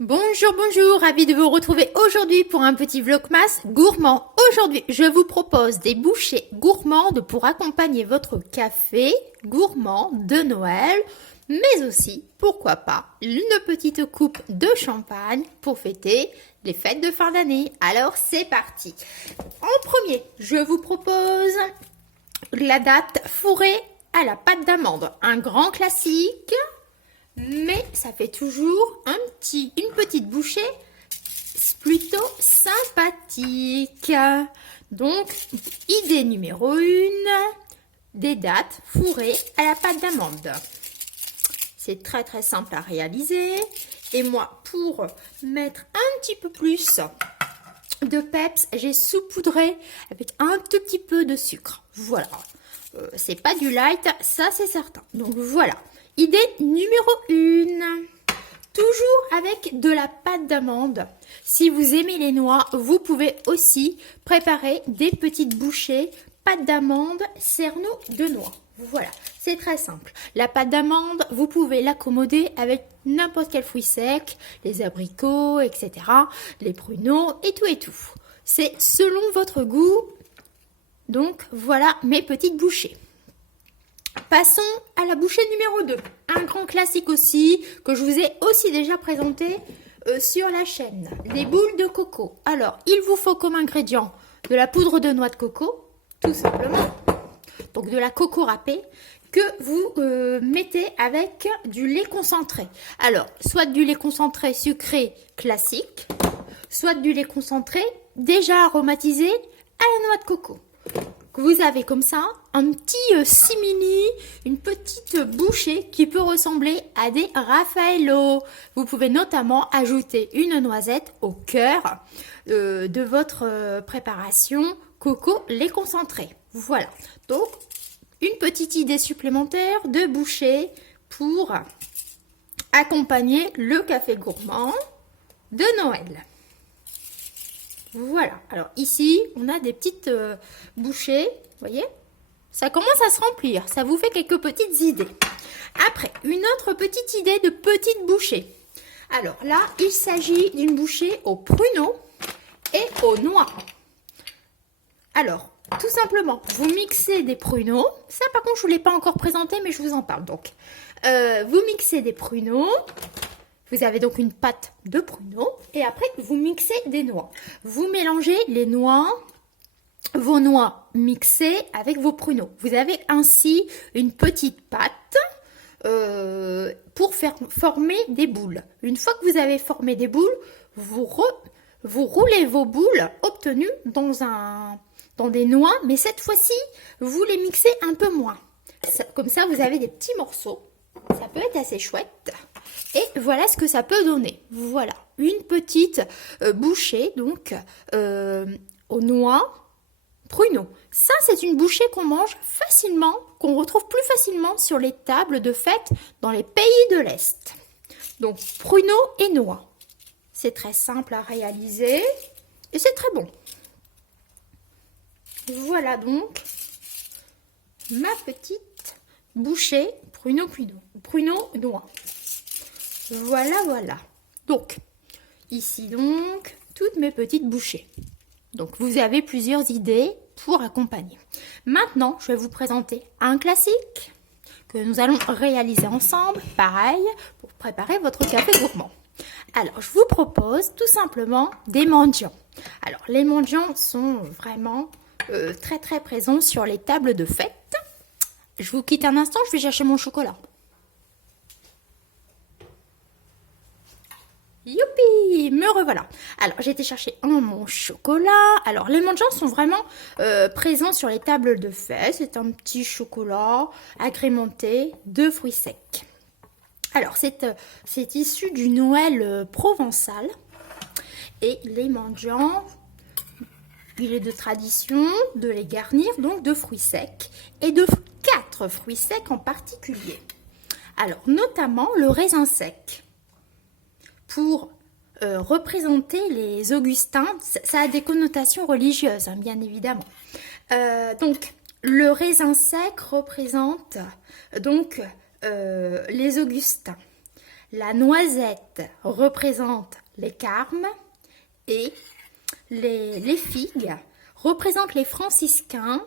Bonjour, bonjour, ravi de vous retrouver aujourd'hui pour un petit vlogmas gourmand. Aujourd'hui, je vous propose des bouchées gourmandes pour accompagner votre café gourmand de Noël, mais aussi, pourquoi pas, une petite coupe de champagne pour fêter les fêtes de fin d'année. Alors, c'est parti. En premier, je vous propose la date fourrée à la pâte d'amande, un grand classique. Mais ça fait toujours une petite bouchée plutôt sympathique. Donc, idée numéro 1, des dattes fourrées à la pâte d'amande. C'est très très simple à réaliser. Et moi, pour mettre un petit peu plus de peps, j'ai saupoudré avec un tout petit peu de sucre. Voilà. C'est pas du light, ça c'est certain. Donc voilà. Idée numéro 1. Toujours avec de la pâte d'amande. Si vous aimez les noix, vous pouvez aussi préparer des petites bouchées pâte d'amande, cerneau de noix. Voilà, c'est très simple. La pâte d'amande, vous pouvez l'accommoder avec n'importe quel fruit sec, les abricots, etc., les pruneaux et tout et tout. C'est selon votre goût. Donc voilà mes petites bouchées. Passons à la bouchée numéro 2. Un grand classique aussi, que je vous ai aussi déjà présenté sur la chaîne. Les boules de coco. Alors, il vous faut comme ingrédient de la poudre de noix de coco, tout simplement. Donc de la coco râpée que vous mettez avec du lait concentré. Alors, soit du lait concentré sucré classique, soit du lait concentré déjà aromatisé à la noix de coco. Vous avez comme ça un petit simili, une petite bouchée qui peut ressembler à des raffaello. Vous pouvez notamment ajouter une noisette au cœur de votre préparation coco lait concentré. Voilà, donc une petite idée supplémentaire de bouchée pour accompagner le café gourmand de Noël. Voilà, alors ici, on a des petites bouchées, vous voyez, ça commence à se remplir, ça vous fait quelques petites idées. Après, une autre petite idée de petite bouchée. Alors là, il s'agit d'une bouchée aux pruneaux et aux noix. Alors, tout simplement, vous mixez des pruneaux, ça par contre, je ne vous l'ai pas encore présenté, mais je vous en parle donc. Vous mixez des pruneaux. Vous avez donc une pâte de pruneaux et après vous mixez des noix. Vous mélangez les noix, vos noix mixées avec vos pruneaux. Vous avez ainsi une petite pâte pour faire former des boules. Une fois que vous avez formé des boules, vous roulez vos boules obtenues dans des noix, mais cette fois-ci, vous les mixez un peu moins. Comme ça, vous avez des petits morceaux. Ça peut être assez chouette. Et voilà ce que ça peut donner. Voilà, une petite bouchée donc aux noix, pruneaux. Ça, c'est une bouchée qu'on mange facilement, qu'on retrouve plus facilement sur les tables de fête dans les pays de l'Est. Donc, pruneaux et noix. C'est très simple à réaliser et c'est très bon. Voilà donc ma petite bouchée pruneaux noix. Voilà, voilà. Donc, ici donc, toutes mes petites bouchées. Donc, vous avez plusieurs idées pour accompagner. Maintenant, je vais vous présenter un classique que nous allons réaliser ensemble, pareil, pour préparer votre café gourmand. Alors, je vous propose tout simplement des mendiants. Alors, les mendiants sont vraiment très très présents sur les tables de fête. Je vous quitte un instant, je vais chercher mon chocolat. Youpi, me revoilà. Alors, j'ai été chercher mon chocolat. Alors, les mendiants sont vraiment présents sur les tables de fête. C'est un petit chocolat agrémenté de fruits secs. Alors, c'est issu du Noël provençal. Et les mendiants, il est de tradition de les garnir donc de fruits secs et de 4 fruits secs en particulier. Alors, notamment le raisin sec. Pour représenter les Augustins, ça a des connotations religieuses, hein, bien évidemment. Donc, le raisin sec représente donc les Augustins. La noisette représente les carmes et les figues représentent les franciscains.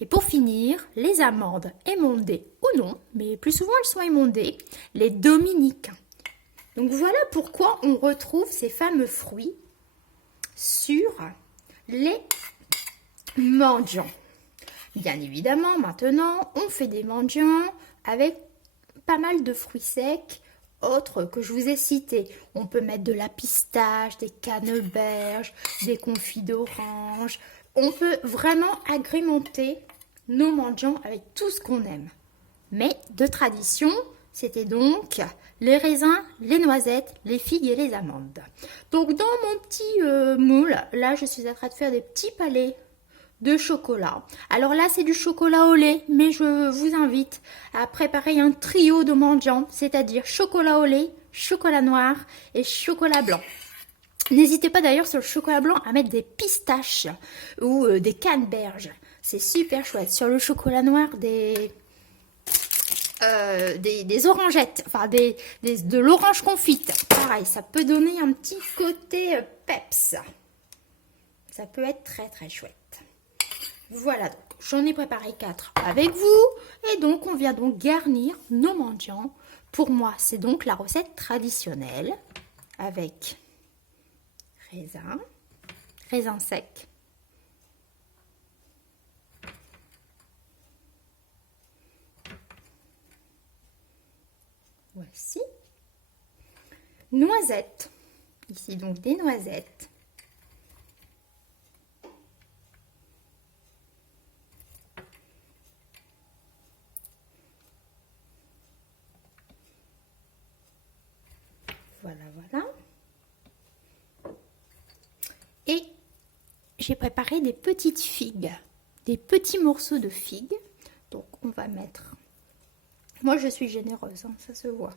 Et pour finir, les amandes émondées ou non, mais plus souvent elles sont émondées, les dominicains. Donc voilà pourquoi on retrouve ces fameux fruits sur les mendiants. Bien évidemment, maintenant, on fait des mendiants avec pas mal de fruits secs, autres que je vous ai cités. On peut mettre de la pistache, des canneberges, des confits d'orange. On peut vraiment agrémenter nos mendiants avec tout ce qu'on aime. Mais de tradition, c'était donc les raisins, les noisettes, les figues et les amandes. Donc dans mon petit moule, là je suis en train de faire des petits palets de chocolat. Alors là c'est du chocolat au lait, mais je vous invite à préparer un trio de mendiants, c'est-à-dire chocolat au lait, chocolat noir et chocolat blanc. N'hésitez pas d'ailleurs sur le chocolat blanc à mettre des pistaches ou des canneberges. C'est super chouette. Sur le chocolat noir, des orangettes, enfin de l'orange confite. Pareil, ça peut donner un petit côté peps. Ça peut être très très chouette. Voilà, donc j'en ai préparé 4 avec vous. Et donc on vient donc garnir nos mendiants. Pour moi, c'est donc la recette traditionnelle avec raisin sec, voici, noisettes, ici donc des noisettes, voilà. Et j'ai préparé des petites figues, des petits morceaux de figues. Donc on va mettre, moi je suis généreuse, hein, ça se voit.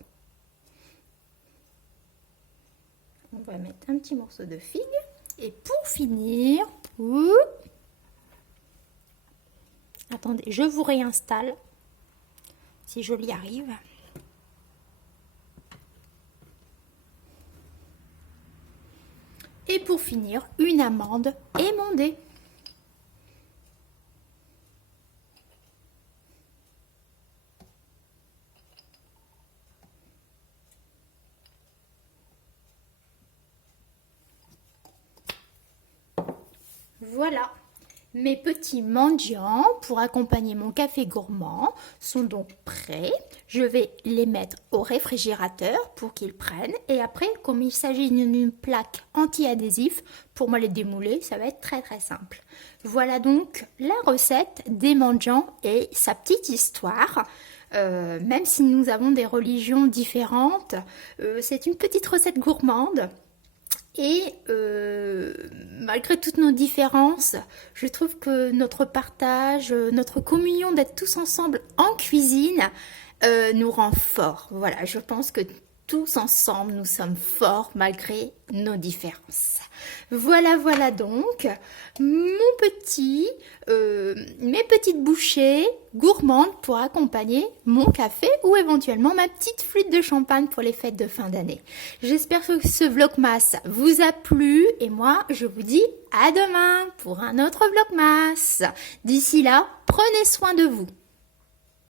On va mettre un petit morceau de figue. Et pour finir, attendez, je vous réinstalle, si je l'y arrive. Et pour finir, une amande émondée. Voilà, mes petits mendiants pour accompagner mon café gourmand sont donc prêts. Je vais les mettre au réfrigérateur pour qu'ils prennent. Et après, comme il s'agit d'une plaque anti-adhésif, pour moi les démouler, ça va être très très simple. Voilà donc la recette des mendiants et sa petite histoire. Même si nous avons des religions différentes, c'est une petite recette gourmande. Et malgré toutes nos différences, je trouve que notre partage, notre communion d'être tous ensemble en cuisine nous rend forts. Voilà, je pense que tous ensemble, nous sommes forts malgré nos différences. Voilà donc mes petites bouchées gourmandes pour accompagner mon café ou éventuellement ma petite flûte de champagne pour les fêtes de fin d'année. J'espère que ce vlogmas vous a plu et moi je vous dis à demain pour un autre vlogmas. D'ici là, prenez soin de vous.